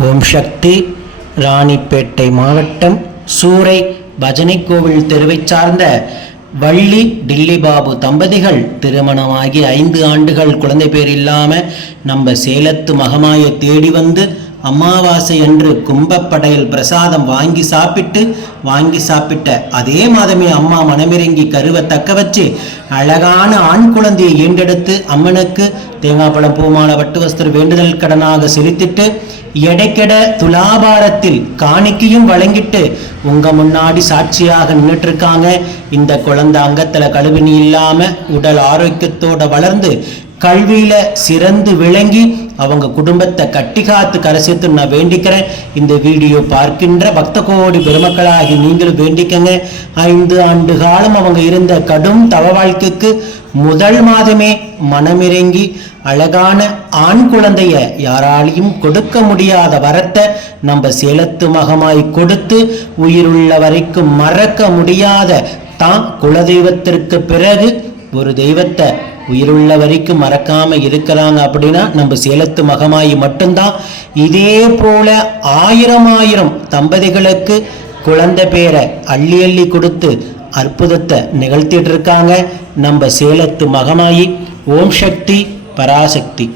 ஓம் சக்தி. ராணிப்பேட்டை மாவட்டம் சூறை பஜனை கோவில் தெருவை சார்ந்த வள்ளி டில்லிபாபு தம்பதிகள் திருமணமாகி 5 ஆண்டுகள் குழந்தை பேர் இல்லாமல் நம்ம சேலத்து மகமாயை தேடி வந்து அமாவாசை அன்று கும்பப்படையல் பிரசாதம் வாங்கி சாப்பிட்ட அதே மாதமே அம்மா மனமிறங்கி கருவை தக்க வச்சு அழகான ஆண் குழந்தையை ஈண்டெடுத்து அம்மனுக்கு தேங்காய் பழம் பூமாலை வட்டு வஸ்திர வேண்டுதல் கடனாக செலுத்திட்டு எடைக்கெட துலாபாரத்தில் காணிக்கையும் வழங்கிட்டு உங்க முன்னாடி சாட்சியாக நின்றுட்டு இருக்காங்க. இந்த குழந்தை அங்கத்துல கழுவினி இல்லாம உடல் ஆரோக்கியத்தோட வளர்ந்து கல்வியில சிறந்து விளங்கி அவங்க குடும்பத்தை கட்டி காத்து கரைசித்து நான் வேண்டிக்கிறேன். இந்த வீடியோ பார்க்கின்ற பக்த கோடி பெருமக்களாகி நீங்களும் வேண்டிக்கங்க. 5 ஆண்டு காலம் அவங்க இருந்த கடும் தவ வாழ்க்கைக்கு முதல் மாதமே மனமிறங்கி அழகான ஆண் குழந்தைய யாராலையும் கொடுக்க முடியாத வரத்தை நம்ம சேலத்து மகமாய் கொடுத்து உயிருள்ள வரைக்கும் மறக்க முடியாத தான் குலதெய்வத்திற்கு பிறகு ஒரு தெய்வத்தை உயிருள்ள வரைக்கும் மறக்காம இருக்கிறாங்க அப்படின்னா நம்ம சேலத்து மகமாயி மட்டும்தான். இதே போல 1000 தம்பதிகளுக்கு குழந்தை பேரை அள்ளி அள்ளி கொடுத்து அற்புதத்தை நிகழ்த்திட்டு இருக்காங்க நம்ம சேலத்து மகமாயி. ஓம் சக்தி பராசக்தி.